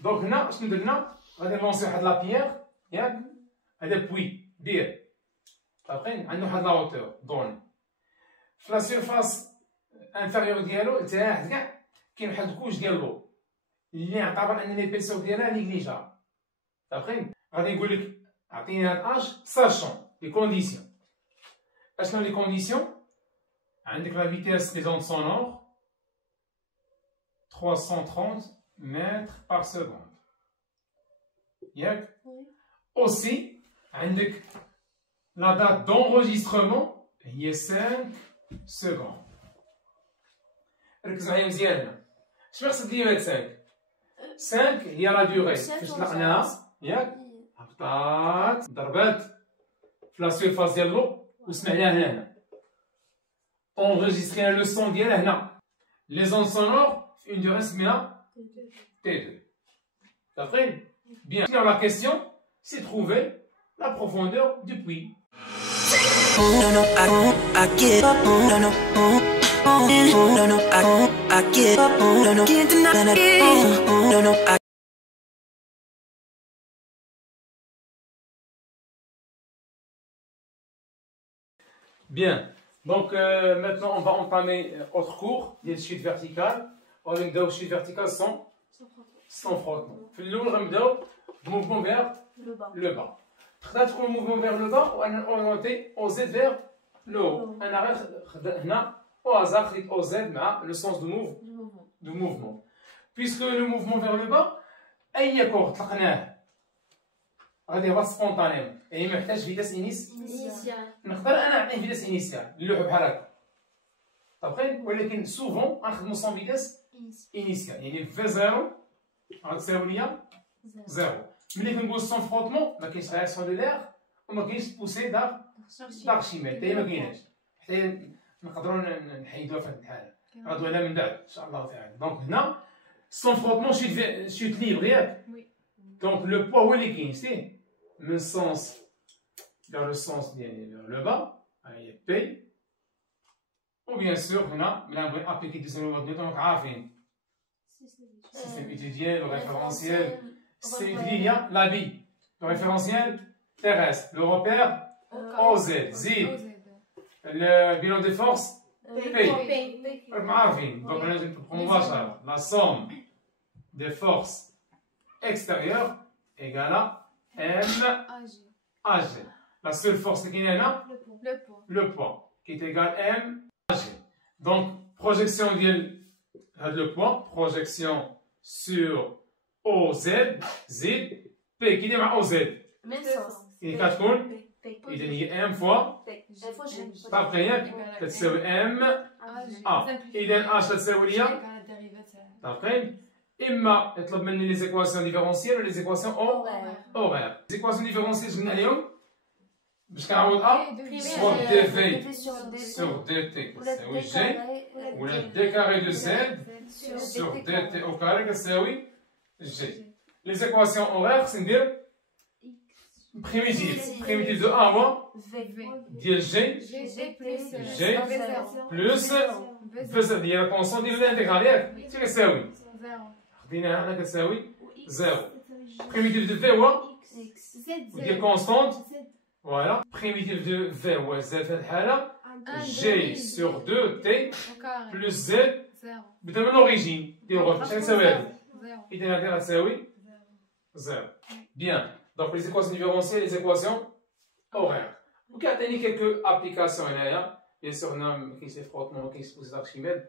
دونك هنا شنو درنا؟ غادي نلونسي واحد لابيير ياك، هذا بوي بير متفقين، عندنا واحد لا هوتور دوني في لا سيرفاس انفيريور ديالو لتحت كاع كاين واحد الكوش ديال لو اللي يعتبر ان ليبيسور ديالها نيغليجابل متفقين. غادي نقول لك عطيني هاد اش ساشون لي كونديسيون. اشنو لي كونديسيون؟ عندك لا فيتيس دي زوند سونور 330 متر بار سكوند ياك. اوسي عندك لا دات دونغوجيسترمون هي 5 سكوند. ركزوا معايا مزيان هنا. اش مقصد ليا بهاد 5 هي لا دوغي فاش طلقناها ياك، هبطات ضربات في لا سيرفاس ديال لو وسمعناها هنا. اونغيجيسترينا لو سون ديالها هنا. لي زون سونور في اون دوغي سميها T2. متفقين؟ بيان. La question, c'est trouver la profondeur du puits. No, no, I give up. No, no, no, no, I give up. No, no, can't deny it. No, no, Bien. Donc maintenant, on va entamer autre cours. Il y a une chute verticale. On va une chute verticale sans frottement. في الأول غنبداو mouvement vers le bas. تقدر تكون mouvement vers le bas و أنا orienté au Z vers le haut. أنا غير هنا au hasard خديت au Z مع le sens de mouvement. Puisque le mouvement vers le bas أي كور طلقناه غادي يهبط سبونطانيمون، يعني ما يحتاج فيتاس انيسيال. نقدر انا نعطيه فيتاس انيسيال اللوحه بحال هكا متفقين، ولكن سوفون غنخدمو سون فيتاس انيسيال، يعني في زيرو غتساوي ليا زيرو. ملي كنقول سون فروتمون ما كاينش رياكسيون دو لير وما كاينش بوسي دارشيميد، حتى هي ما كايناش، حتى نقدروا نحيدوها في هذه الحاله، غادو عليها من بعد ان شاء الله تعالى. دونك هنا سون فروتمون شوت ليبر ياك. Donc le poids où il est ici, le sens vers le sens vers le bas, il y a P. Ou bien sûr, on a appliqué des lois de Newton, donc Arvin. Système étudié, le référentiel, c'est il y a la vie. Le référentiel terrestre, le repère OZ, Z. Le bilan de force P. Arvin. Donc on va voir la somme des forces extérieure égale à MAG. La seule force qui est là, le poids, qui est égal à MAG. Donc, projection de le poids, projection sur OZ, Z, P qui est à OZ. Il y a 4 coups, il y a M fois, pas rien, c'est M, A. Il y a H, c'est H, إما يطلب مني لي زيكواسيون ديفيرونسيال ولا لي زيكواسيون أورير. لي زيكواسيون ديفيرونسيال جبنا اليوم باش كنعوض أ سوا دي في سور دي تي كتساوي جي ولا دي كاري دو زد سور دي تي أو كاري كتساوي جي. لي زيكواسيون أورير خصني ندير بريميتيف دو أ هو ديال جي بلوس في ديال كونستون ديال الانتيغرال ياك شنو كتساوي؟ خديناها هنا كتساوي زيرو. بريميتيف دو في هو وديال كونستونت فوالا. بريميتيف دو في هو زد في هاد الحالة جي سور دو تي بلوس زد بدا من لوريجين ديال الغرفة شحال كتساوي هادي؟ إذا هادي غتساوي زيرو. بيان. دونك لي زيكواسيون ديفيرونسيال لي زيكواسيون أورير. وكيعطيني كيلكو أبليكاسيون هنايا. بيان سور هنا مكاينش لي فروتمون مكاينش بوسي دارشيميد،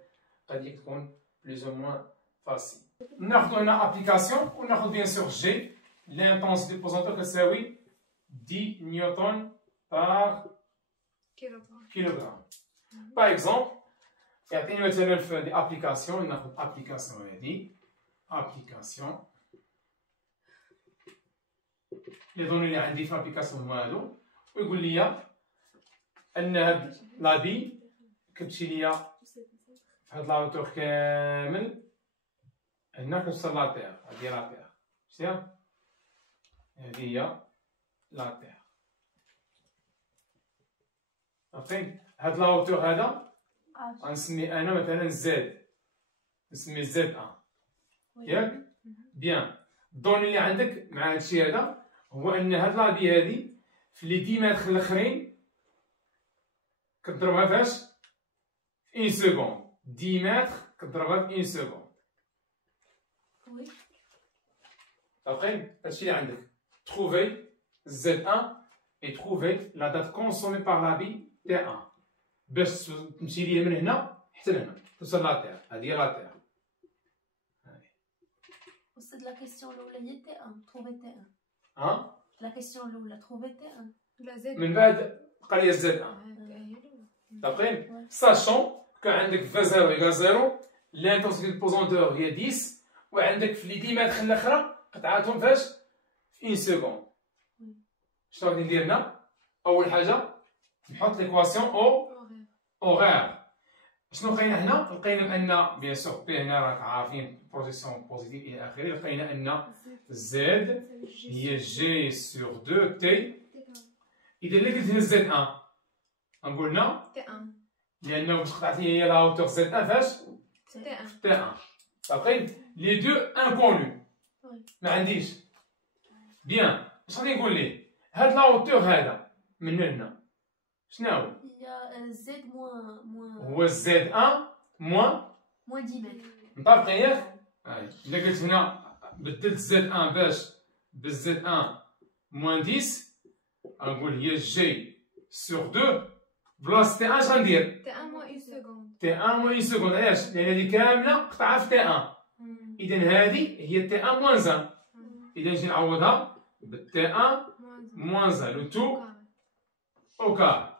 غادي تكون بلوز أو موان فاسيل. ناخذ هنا ابليكاسيون وناخذ بيان سور جي لانتونسيتي بوزونتور كتساوي 10 نيوتن بار كيلوغرام. باغ اكزومبل يعطيني مثلا في دي ابليكاسيون، ناخذ ابليكاسيون هادي ابليكاسيون لي دوني اللي عندي في الابليكاسيون هما هادو، ويقول لي ان هاد لابي كتمشي ليا في هاد لاوتور كامل هنا كتوصل لا تيغ. هادي لا تيغ مزيان، هادي هي لا تيغ عرفتي. هاد لاوتور هذا غنسمي انا مثلا زد، نسمي زد ان ياك. بيان. الدوني اللي عندك مع هادشي هذا هو ان هاد لابي هادي في لي 10 متر الاخرين كتضربها فاش؟ في 1 سكوند. 10 متر كتضربها في 1 سكوند. وي فاهمين؟ هادشي اللي عندك. تروفي Z1 et trouver la date consommée par l'habit T1 باش تمشي ليا من هنا حتى لهنا توصل لا تير. هادي هي لا تير. أستاذ لا كيسيون الأولى هي تي 1 تروفي تي 1. ها؟ لا كيسيون الأولى تروفي تي 1. لا زد من بعد بقى ليا Z1. فاهمين؟ ساشون كان عندك في 0 يقال 0 لانتونسيتي دو بوزونتور هي 10 وعندك في لي 10 متر الاخرى قطعاتهم فاش؟ في 1 سكوند. شنو غادي ندير هنا؟ أول حاجة نحط ليكواسيون أوغير. شنو لقينا هنا؟ لقينا بأن بيان سور بي هنا راك عارفين بروجيكسيون بوزيتيف إلى آخره. لقينا أن زد هي جي سور 2 تي. إذا اللي قلت هنا زد 1 نقول هنا تي 1 لأنه باش قطعت لي هي لا هوتور زد 1 فاش؟ تي 1 تي 1. صافي لي دو انكونو ما عنديش. بيان اش غادي نقول ليه؟ هاد لا هوتور هذا من هنا شنو هو؟ هي زد موان هو زد 1 موان موان 10 متر. مطابقين ياك؟ هاي إلا قلت هنا بدلت زد 1 باش بالزد 1 موان 10 غنقول هي جي سور 2 بلاصة تي 1 اش غندير؟ تي 1 موان 1 سكوند تي 1 موان 1 سكوند. علاش؟ لأن هادي كاملة قطعة في تي 1. إذا هادي هي تي 1 موان 1. إذا نجي نعوضها بالتي 1 موان 1 لو تو au carré.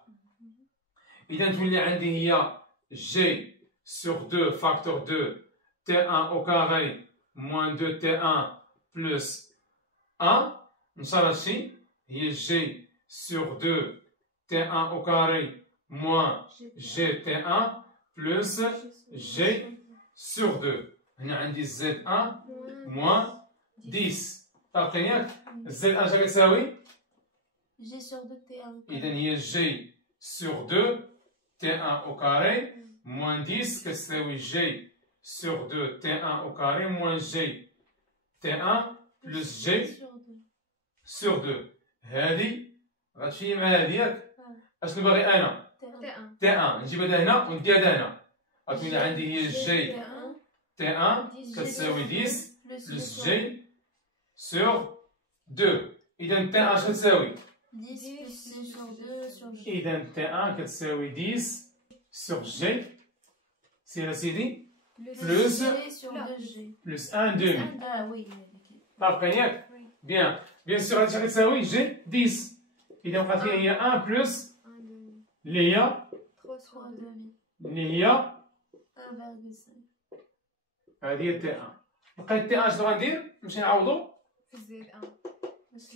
إذا تولي عندي هي G sur 2 facteur 2 T1 au carré moins 2 T1 plus 1. إن شاء الله هادشي هي G sur 2 T1 au carré moins G T1 plus G sur 2. هنا عندي Z1 moins 10. فاهمين ياك؟ Z1 اش كتساوي؟ جي سور 2 تي 1. إذا هي G sur 2 T1 au carré moins 10 كتساوي G sur 2 T1 au carré moins G T1 plus G sur 2. هادي غتمشي مع هادي ياك؟ اشنو باغي أنا؟ تي 1 T1 نجيب هذا هنا وندي هذا هنا. غتولي عندي هي G T1 كتساوي 10 plus G sur 2. إذا T1 اش كتساوي؟ 10 plus C sur 2 sur G. إذا T1 كتساوي 10 sur G. سير أسيدي بلوس G sur 2G. بلوس 1 دومي. وي طابقين ياك؟ بيان سور هادشي كتساوي G 10. إذا بقات لي هي 1 بلوس 1 2 اللي هي 3 sur 2 اللي هي 1,5. هادي هي T1. لقيت T1 شنو غندير؟ نمشي نعوضو. في زد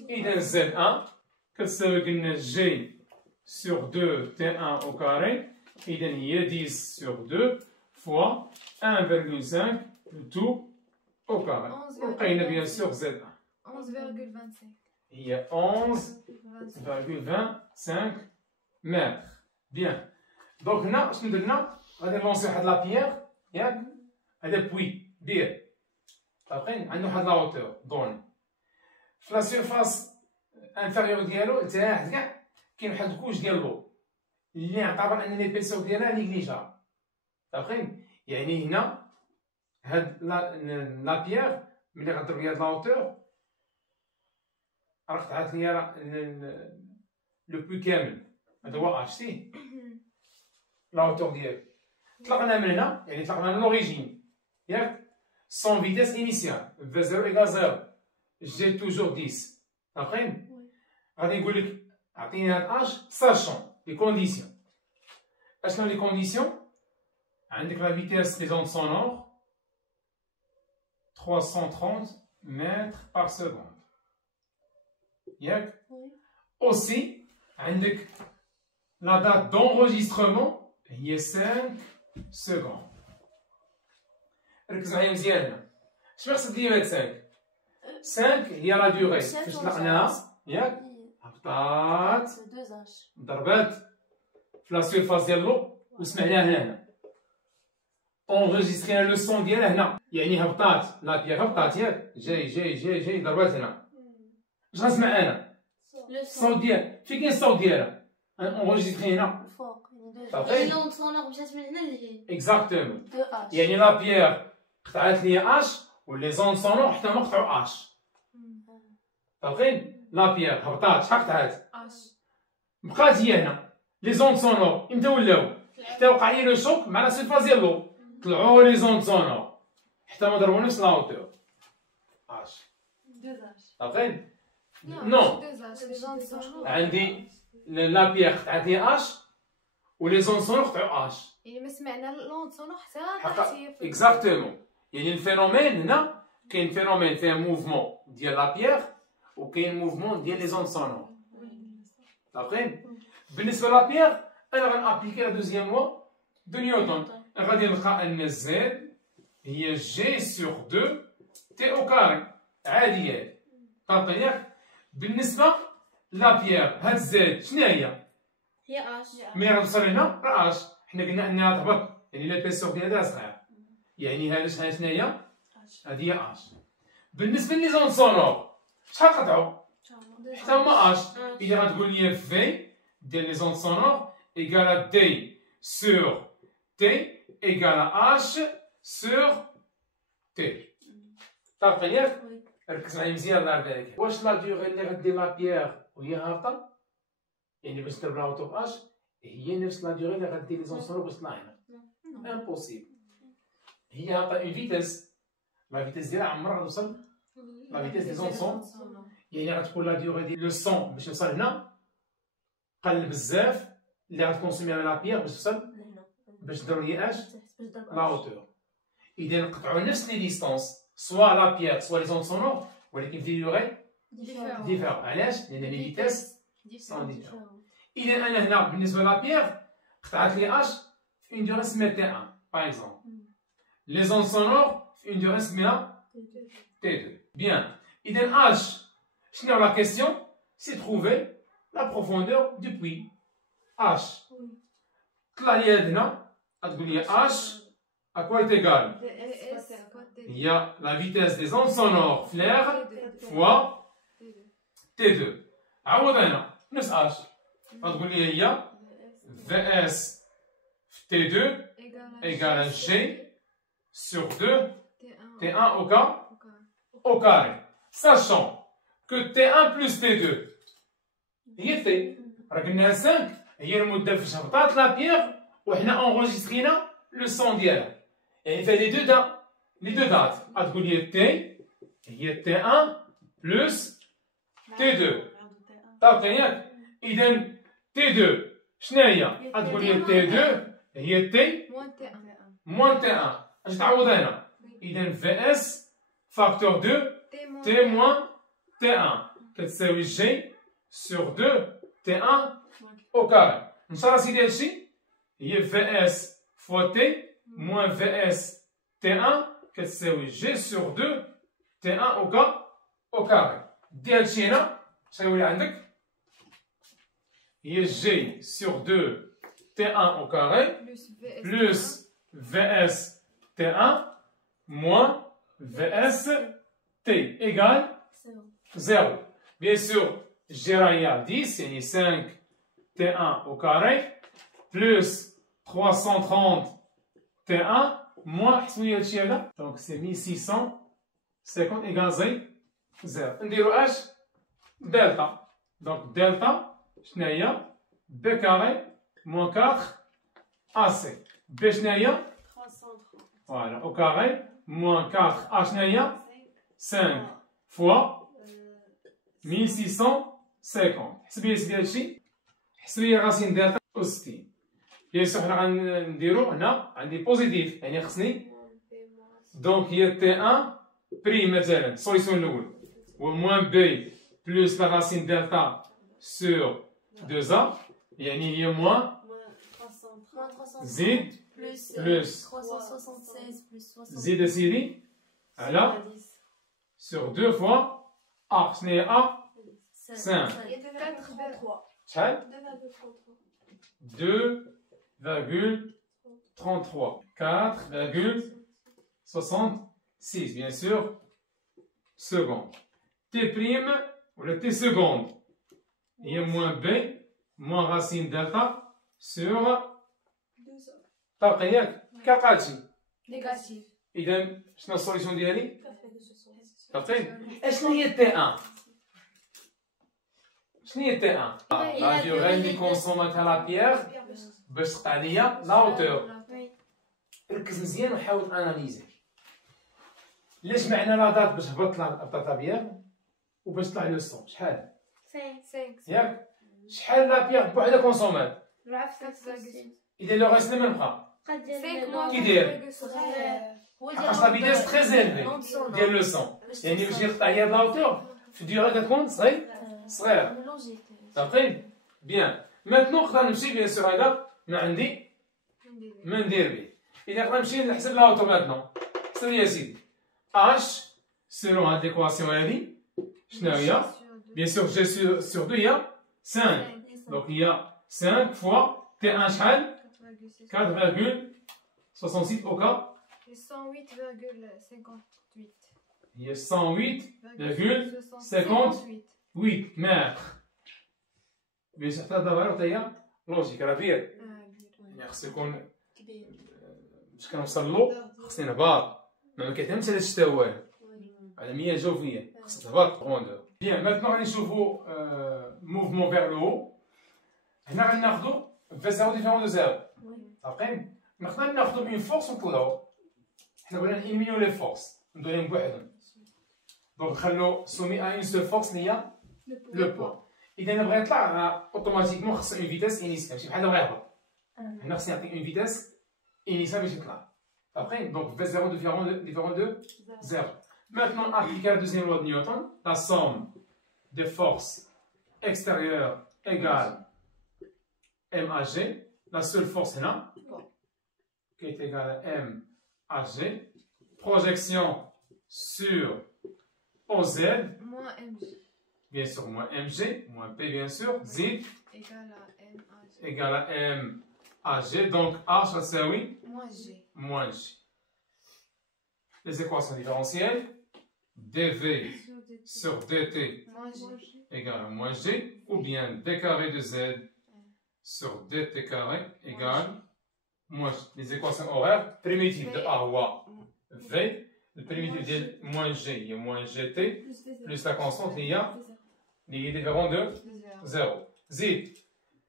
1 إذا Z1 كتساوي قلنا G sur 2 T1 au carré. إذا هي 10 sur 2 fois 1,5 le tout au carré. ولقينا بيان سور Z1 11,25 هي 11,25 متر. بيان دونك هنا شنو درنا؟ غادي نلونسي واحد لابيير ياك؟ هذا بوي بير. فاهمين؟ عندنا واحد لا هوتور دوني في لا سيرفاس انفيريور ديالو لتحت كاع كاين واحد الكوش ديال لو اللي يعتبر ان ليبيسور ديالها نيغليجابل. فاهمين؟ يعني هنا هاد لا بيير ملي غنضرب ليا هاد لا هوتور راه قطعات ليا لو بوي كامل. هذا هو عرفتي لا هوتور ديالو. طلقنا من هنا يعني طلقنا من لوريجين ياك؟ سون فيتيس انيسيال في 0 ايكال 0 جي توجور 10. فاهمين؟ غادي نقول لك عطيني هاد اش ساشون لي كونديسيون. اشنو لي كونديسيون؟ عندك لا فيتيس لي زون سونور 330 متر بار سكوند ياك؟ اوسي عندك لا دات دونغوجيسترمون هي 5 سكوند. ركز معايا مزيان هنا. اش مقصد ليا بهاد 5؟ 5 هي لا دوغي فاش طلقناها ياك؟ هبطات 2H. ضربات في لا سيرفاس ديال لو وسمعناها هنا. اونغيجيسترينا لو سون ديالها هنا يعني هبطات لا بيير هبطات ياك جاي ضربات هنا اش غنسمع انا الصوت ديال فين كاين الصوت ديالها اونجستري هنا الفوق يعني صافي لون سونور مشات من هنا لهنا اكزاكتومون دو اش يعني لا بيير قطعت لي اش ولي زون سونور حتى ما قطعوا اش فاهمين لا بيير هبطات شحال قطعت اش بقات هي هنا لي زون سونور امتى ولاو حتى وقع لي لو شوك مع لا سيرفاس ديال لو طلعوا لي زون سونور حتى ما ضربوا نفس لا هوتور اش فاهمين نو عندي لا بيير قطعت لي اش ولي زون سونور قطعوا اش يعني ما سمعنا لون سونو حتى حقا تحتيه في اكزاكتومون يعني الفينومين هنا كاين فينومين فيه موفمون ديال لا بيير وكاين موفمون ديال لي زون سونور فاهمين بالنسبه لا بيير انا غنابليكي لا دوزيام لوا دو نيوتن غادي نلقى ان زد هي جي سور 2 تي او كاري عاديه فاهمين ياك بالنسبه لا بيير هاد زد شنو هي هي اش ملي غنوصل هنا راه اش حنا قلنا انها تهبط يعني لابيسور ديالها صغير يعني هذا شنو هي هذه هي اش بالنسبه لي زون سونور شحال قطعوا حتى هما اش اذا غتقول لي في ديال لي زون سونور ايكالا دي سور تي ايكالا اش سور تي طاقه ياك ركز معايا مزيان الله يرضي عليك واش لا ديوغي اللي غدير لا بيير وهي هابطه يعني باش تضرب لا هوتور اش هي نفس لا ديوغي اللي غدير لي زون سونور باش تطلع هنا امبوسيبل هي هابطه اون فيتاس لا فيتاس ديالها عمرها غتوصل لا فيتاس دي زون سون يعني غتكون لا ديوغي ديال لو سون باش يوصل هنا قل بزاف اللي غتكونسومي على لا بيير باش توصل باش تضرب لي اش لا هوتور اذا نقطعوا نفس لي ديستونس سوا لا بيير سوا لي زون سونور ولكن في ديوغي ديفيرون علاش لان لي فيتاس سون ديفيرون اذا انا هنا بالنسبه لا بيير قطعت لي اش في اون ديوغي سميها تي 1 باغ اكزومبل لي زون سونور في اون ديوغي سميها تي 2 بيان اذا اش شنو لا كيسيون سي trouver la profondeur du puits h طلع لي هنا غتقول لي h à quoi est égal هي la vitesse des ondes sonores flair fois T2 عوض هنا نفس h غتقول لي هي Vs في T2 égale G sur 2 T1 au carré sachant que T1 plus T2 هي T راه قلنا 5 هي المده فاش هبطات لا بيير وحنا اونغوجيسترينا لو سون ديالها يعني فيها لي دو دات غتقول لي تي هي تي 1 بلس تي 2 طاقه ياك اذا تي 2 شنو هي غتقول لي تي 2 هي تي موان تي 1 اش تعوض هنا اذا في اس فاكتور 2 تي موان تي 1 كتساوي جي sur 2 T1 au carré. نشرح سيدي هادشي هي Vs fois T moins Vs T1 كتساوي G sur 2 T1 au carré. دي هادشي هنا شنو يولي عندك هي G sur 2 T1 au carré plus Vs T1 moins Vs T égale 0. Bien sûr G راهي 10 يعني 5 T1 au carré plus 330 T1 moins حسبوا لي هادشي هذا دونك سي 1650 ايكال زيرو نديرو اش دلتا دونك دلتا شنو هي بي كاري موان 4 ا سي بي شنو هي 330 فوالا او كاري موان 4 ا شنو هي 5 فوا 1650 حسب لي سيدي هادشي حسب لي راسين دلتا و 60 بيان سور حنا غنديرو هنا عندي بوزيتيف يعني خصني دونك هي تي 1 بريم مثلا السوليسيون الاول و موان بي بلوس لا راسين دلتا سور 2 ا يعني هي موان زيد بلوس 376 بلوس 60 زيد اسيدي على سور 2 فوا ا شنو هي ا 5 شحال 2,33 4,63 6 bien sûr secondes. T prime ou le T seconde. Il y a moins B moins racine delta sur تلقى 4 هادشي. نيجاتيف. إذا شنو السوليسيون ديالي؟ فهمتي؟ اشنو هي تي 1؟ شنو هي تي 1؟ لا ديوغي اللي كونسوماتها لا بيير باش تقطع ليا لا هوتور. ركز مزيان وحاول اناليزي. علاش معنا لا دات باش هبط لا بيير وباش طلع لو سون شحال؟ 5. ياك؟ شحال لا بيير بوحدها كونسومات؟ إذا لو غيسلم من بقى كي داير؟ حقاش لا فيتاس تري زيلفي ديال لو سون، يعني باش يقطع ليا لا هوتور في الديوغي كتكون صغير. صافي؟ بيان. مانتنو نقدر نمشي بيان سور هذا من عندي ما ندير به. إذا نقدر نمشي نحسب لا هوتور مانتنو. حسب لي سيدي اش سيلون هاد ليكواسيون هادي شنو هي؟ بيان سور جي سور 2 هي 5. دونك هي 5 فوا تي 1 شحال؟ 4,67 au cas. 108,58. هي 108,58 متر. بيان سور حتى دابا حتى هي لوجيك راه بير. يعني خص يكون باش كنوصل خصني نهبط. ما كيعتمدش على الشتا والو. على 100 جوفيه خص تهبط غوندور. بيان ماتنو غادي نشوفو موفمون فيغ لو هو. هنا غناخدو في 0 ديفيرون دو 0. عاقلين؟ نقدر ناخدو اون فورس ونطلعو. حنا بغينا نإليمينيو لي فورس ندويهم بوحدهم. دونك نخلو سومي ا اون سول فورس اللي هي لو بوا. إذا بغا يطلع اوتوماتيكمون خصو اون فيتاس انيسيال ماشي بحال بغا يهبط. هنا خصني نعطي اون فيتاس انيسيال باش يطلع. عاقلين؟ دونك في 0 ديفيرون دو 0. Maintenant, appliquer la deuxième loi de Newton, la somme des forces extérieures égale M à G. La seule force est là, qui est égale à M à G. Projection sur OZ, Moins mg bien sûr, moins mg, moins P, bien sûr, Z égale à m à g. égale à M à G. Donc, H, c'est oui, Moins g. moins G. Les équations différentielles, dV sur dt Moins g. égale à moins G, ou bien d carré de Z sur dt carré égale moins G. Les équations horaires, primitive de A ou A, V, le primitif de moins G, il y a moins GT, plus la constante, il y a différent de 0. Z,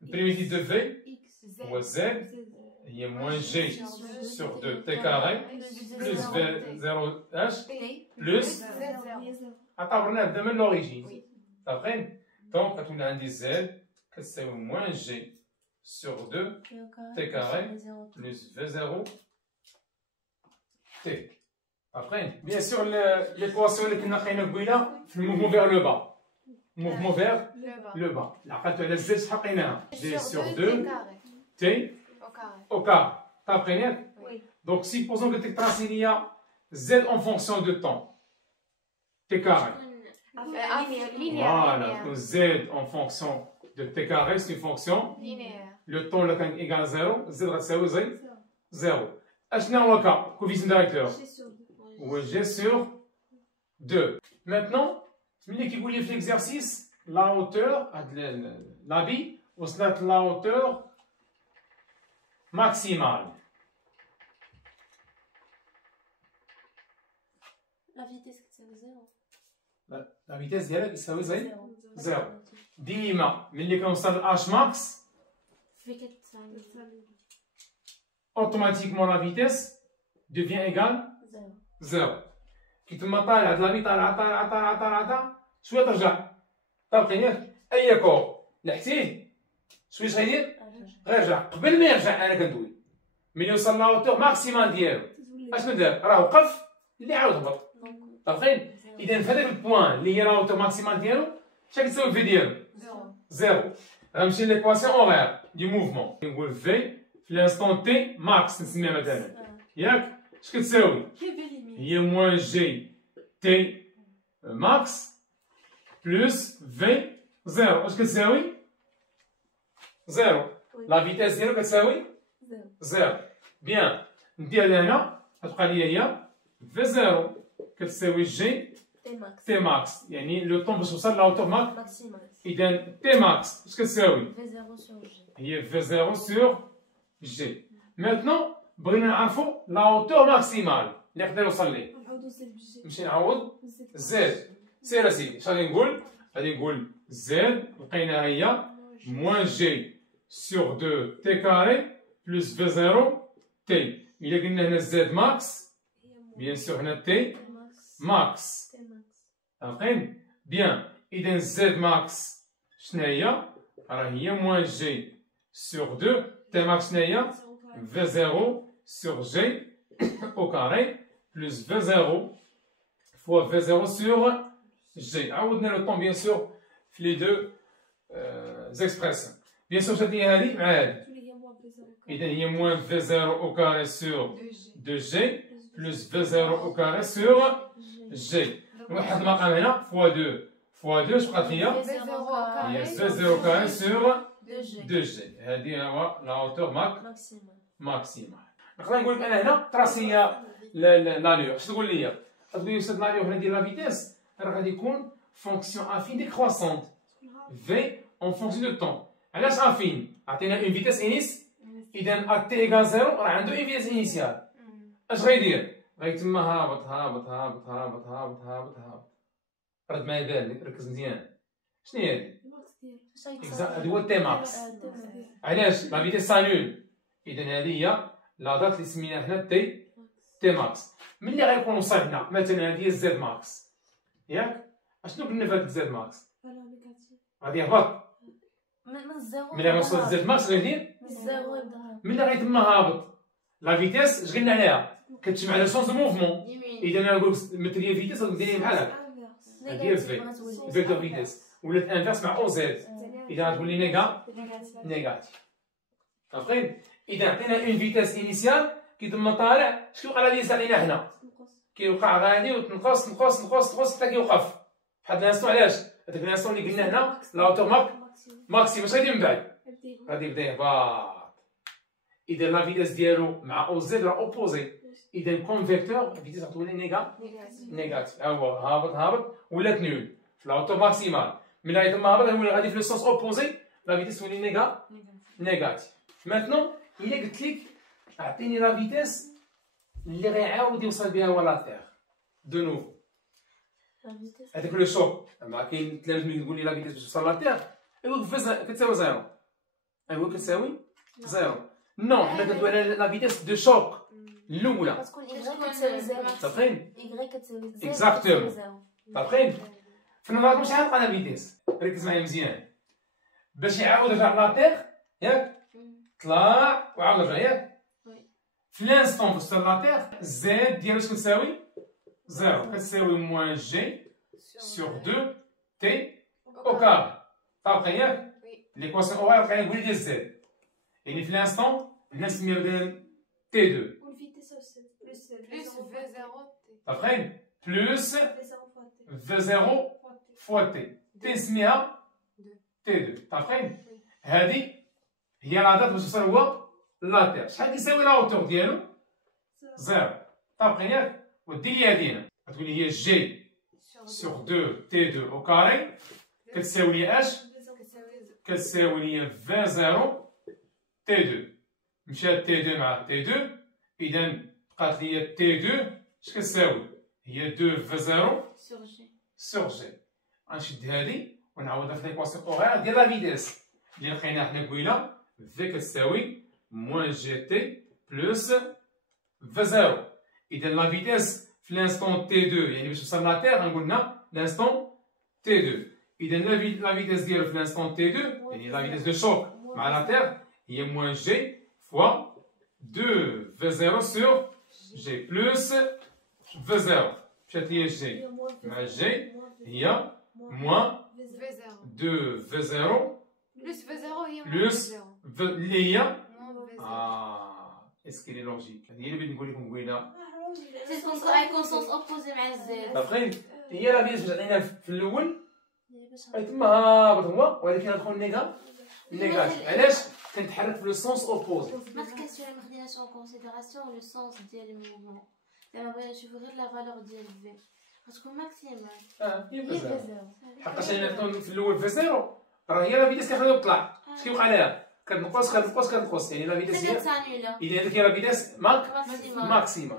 le primitif de V, X. ou Z, il y a moins G sur 2t carré, plus V0H, plus اعتبرناه بدا من لوريجين. صافي؟ دونك غتولي عندي زد كتساوي موان جي سور 2 تي كاري بلس في 0 تي. صافي؟ بيان سور ليكواسيون اللي كنا لقينا قبيله في الموفمون فيغ لو با. موفمون فيغ Le bas. لو با. عقلتو على الزد شحال لقيناها؟ جي سور 2 carré. تي Au carré. au quart. T'as pris net? Oui. Donc, supposons que tu traces il y a Z en fonction de temps. T carré. Voilà. Donc, Z en fonction de T carré, c'est une fonction. Linéaire. Le temps là, est égal à 0. Z va être 0. Achna ou K, coefficient directeur. Ou G sur 2. Maintenant, celui qui voulait faire l'exercice, la hauteur, la bille, ou la hauteur maximale. La vitesse c'est 0. La vitesse ديالها كتساوي 0. ديما ملي كنوصل ل H max, في كتساوي automatiquement la vitesse devient égale 0. كي تما طالع هاد لابي طالعه شويه ترجع. طابقي ياك اي كور لحتيه شويه اش غيدير؟ غيرجع. قبل ما يرجع انا كندوي ملي يوصل لا هوتور ماكسيمال ديالو اشنو دار؟ راه وقف اللي عاود هبط. طابقين؟ اذا في هذاك البوان اللي هي لا هوتور ماكسيمال ديالو شحال كتساوي في ديالو؟ 0. غنمشي ليكواسيون اورير دي موفمون نقول في الانستون تي ماكس نسميها مثلا ياك اش كتساوي؟ هي موان جي تي ماكس بلس في 0 اش كتساوي؟ 0. لا فيتاس ديالو كتساوي 0. بيان ندير هنا غتبقى لي هي في 0 كتساوي جي تي ماكس تي ماكس، يعني لو طون باش توصل لاوتور ماك. ماكسيمال اذا تي ماكس اش كتساوي؟ في 0 سور جي هي في 0 سور جي. مانتنون بغينا نعرفو لاوتور ماكسيمال اللي يقدر يوصل ليه. نعاودو زد بجي نمشي نعوض زد. سير اسيدي اش غادي نقول؟ غادي نقول زد لقيناها هي موان جي سور 2 تي كاري بلس في 0 تي. إلا قلنا هنا زد ماكس بيان سور هنا تي ماكس. تي ماكس عارفين؟ بيان. إذا زد ماكس شنو هي؟ راه هي موان جي سور 2 تي ماكس شنو هي؟ في 0 سور جي au carré plus V0 fois V0 sur G. عاودنا لو طون بيان سور في لي دو زيكسبريسيون. بيان سور هادي هادي مع هادي. إذا هي موان V0 au carré sur 2G plus V0 au carré sur G. نوحد المقام هنا فوا 2 فوا 2 اش بقات ليا؟ هي V0 carré sur 2G. هادي هو لا هوتور ماكسيمال ماكسيمال. نقدر نقول لك انا هنا تراسي هي لالور. اش تقول لي؟ تقول لي استاذ لالور هنا ديال لا فيتيس راه غادي يكون فونكسيون افين ديكروسونت في اون فونكسيون دو طون. علاش افين؟ عطينا اون فيتيس انيس. اذا ا تي ايكال 0 راه عنده اون فيتيس انيسيال. اش غيدير؟ غيتما هابط هابط هابط هابط هابط هابط هابط. رد معايا بالك ركز مزيان. شنو هي هادي؟ هادي هو تي ماكس. علاش؟ لا فيتيس سانول. اذا هذه هي لا دات اللي سميناها هنا تي ماكس. ملي غيكون وصل هنا مثلا هذه هي زد ماكس ياك؟ اشنو قلنا في هاد زد ماكس؟ غادي يهبط. من الزيرو ملي غيوصل لزد ماكس غيدير؟ من الزيرو يبدا ملي غيتما هابط لا فيتيس اش قلنا عليها؟ كتمشي على سونس دو موفمون. اذا انا نقول لك مثل هي فيتيس غديري بحال هكا. هادي هي في فيكتور فيتيس ولات انفيرس مع او زد. اذا غتقول لي نيجاتيف. عارفين؟ إذا عطينا اون فيتاس انيسيال كيتم طالع شنو وقع لي علينا حنا؟ كيوقع غادي وتنقص نقص نقص نقص حتى كيوقف. بحال الانستون علاش؟ هذاك الانستون اللي قلنا هنا لاوتور ماكسيم اش غادي من بعد؟ غادي يبدا يهبط. إذا لا فيتاس ديالو مع او زد راه اوبوزي. إذا كون فيكتور فيتاس غتولي نيجاتيف. ها هو هابط هابط ولات نول في لاوتور ماكسيمال. ملي غيتم هابط غنولي غادي في لو سونس اوبوزي لا فيتاس تولي نيجاتيف. ماتنون إلا قلت لك أعطيني لا فيتاس اللي غيعاود يوصل بها هو لاتير دو نوفو. هذاك لو شوك زعما كاين تلاميذ ملي تقول لي لا فيتاس باش توصل لاتير يقول لك كتساوي زيرو. أيوا كتساوي زيرو. نو حنا كندويو على لا فيتاس دو شوك الأولى. تكون إيكغيك كتساوي زيرو صافين؟ إيكغيك كتساوي زيرو إكزاكتومون. زيرو. صافين؟ في النظام شحال بقى لا فيتاس؟ ركز معايا مزيان. باش يعاود يرجع لاتير ياك؟ طلع وعاود رجع ياك؟ في لانستون باش توصل لاتير زد ديالو اش كتساوي؟ زيرو. كتساوي موان جي سور 2 تي او كار. طابقين ياك؟ ليكواسيون اوغال لقينا نقول ديال زد. يعني في لانستون هنا نسميها مثلا تي 2. بلس في 0 طابقين؟ بلس في 0 فوا تي. تي نسميها تي 2. طابقين؟ هادي هي لا دات باش توصل هو لاتير. شحال كيساوي لا هوتور ديالو؟ زيرو. طابقين ياك؟ ودي لي هادي هنا غتقول لي هي جي سور 2 تي 2 او كاري كتساوي لي اش؟ كتساوي لي في 0 تي 2. مشات تي 2 مع تي 2 اذا بقات لي تي 2 اش كتساوي؟ هي 2 في 0 سور جي. غنشد هادي ونعوضها في ليكواسيون اوغير ديال لا فيتاس اللي لقيناها حنا قبيله. في كتساوي موان جي تي بلس في 0. إذا لا فيتاس في لانستون تي 2 يعني باش توصل لاتير غنقول لنا لانستون تي 2. إذا لا فيتاس ديالو في لانستون تي 2 يعني لا فيتاس دو شوك مع لاتير هي موان جي فوا 2 في 0 سور جي بلس في 0. مشات ليا جي مع جي هي موان 2 في 0 بلس في 0 هي بلس اللي هي اسكي لي لوجيك. هذه اللي بغيت نقول لكم قبيله. يكون سونس اوبوزي مع الزيرو. دابخي هي لا فيتاس باش عطينا في الاول غيتما هابط هو ولكن غتكون نيجاتيف. علاش؟ كنتحرك في لو سونس اوبوزي. ما تكاسيو ما خديناش اون كونسيديراسيون لو سونس ديال الموفمون. دابا بغينا نشوفو غير لا فالور ديال في غتكون ماكسيمال هي هي في زيرو. زيرو حقاش انا في الاول في زيرو راه هي لا فيتاس اللي خليها تطلع. اش كيوقع لها؟ كتنقص يعني لا فيتاس هي كتانيولا اذا هذيك هي لا فيتاس ماكسيمال ماكسيمال.